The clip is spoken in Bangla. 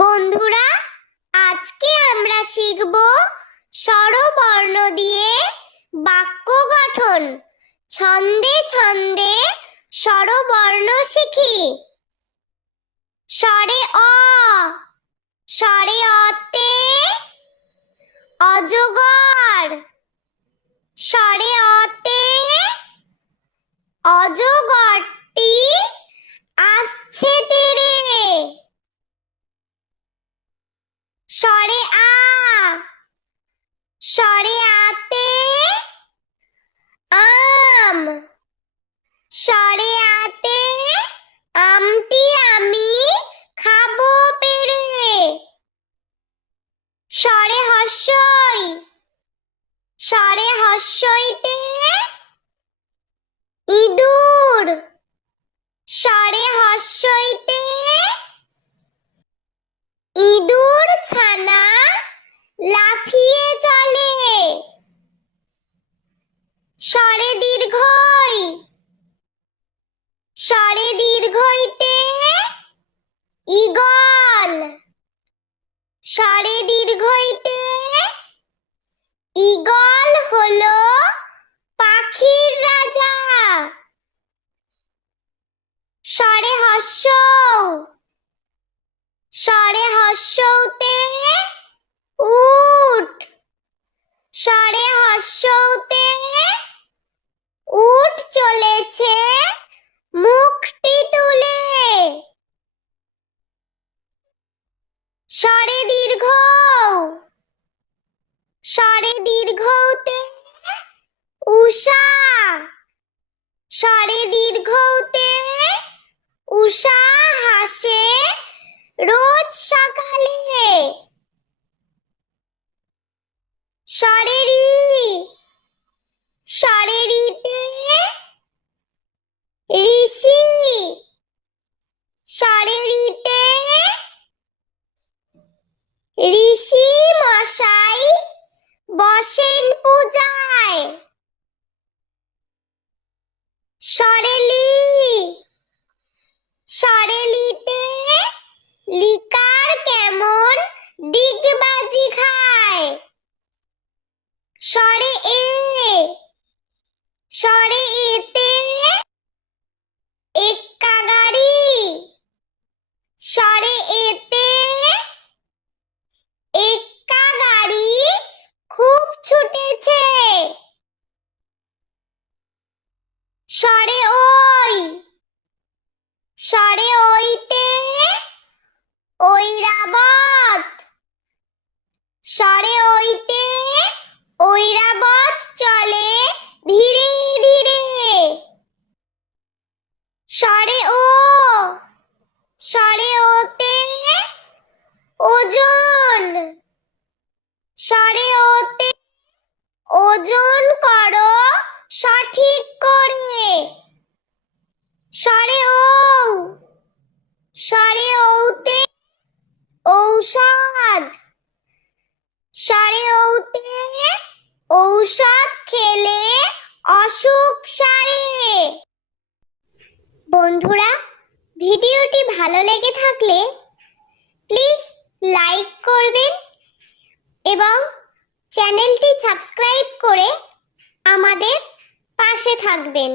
বন্ধুরা, আজকে আমরা শিখব স্বরবর্ণ দিয়ে বাক্য গঠন। ছন্দে ছন্দে স্বরবর্ণ শিখি। স্বরে অ, স্বরে অতে অজগর, স্বরে অতে অজগরটি আসছে তেরে। স্বরে আ, স্বরে আতে আম, স্বরে আতে আমটি আমি খাবো পেরে। স্বরে হস্যই, স্বরে হস্যইতে ইঁদুর, স্বরে হস্যইতে ইঁদুর ছানা লাফিয়ে চলে। স্বরে দীর্ঘই, স্বরে দীর্ঘইতে ঈগল, স্বরে দীর্ঘইতে ঈগল হলো পাখির রাজা। স্বরে হস্য, স্বরে হস্যতে উট, স্বরে হস্যতে উট চলেছে মুখটি তুলে। স্বরে দীর্ঘ, স্বরে দীর্ঘতে উষা, স্বরে দীর্ঘতে উষা হাসে রোজ সকালে। স্বরে রি, স্বরে রিতে ঋষি, স্বরে রিতে ঋষি মশাই বসেন পূজায়। স্বরে লি, স্বরে লিতে লিকার কেমন ডিগবাজি খায়। স্বরে এ, স্বরে এতে এক্কা গাড়ি, স্বরে এতে এক্কা গাড়ি খুব ছুটেছে। স্বরে ওই, স্বরে ওইতে ঐরাবত, স্বরে ওইতে ঐরাবত চলে ধীরে ধীরে। স্বরে ও, স্বরে ওতে ওজন, স্বরে ওতে ওজন করো সঠিক করে। স্বরে ও, স্বরে ওতে ঔষধ, স্বরে ওতে ঔষধ খেলে অসুখ সারে। বন্ধুরা, ভিডিওটি ভালো লেগে থাকলে প্লিজ লাইক করবেন এবং চ্যানেলটি সাবস্ক্রাইব করে আমাদের পাশে থাকবেন।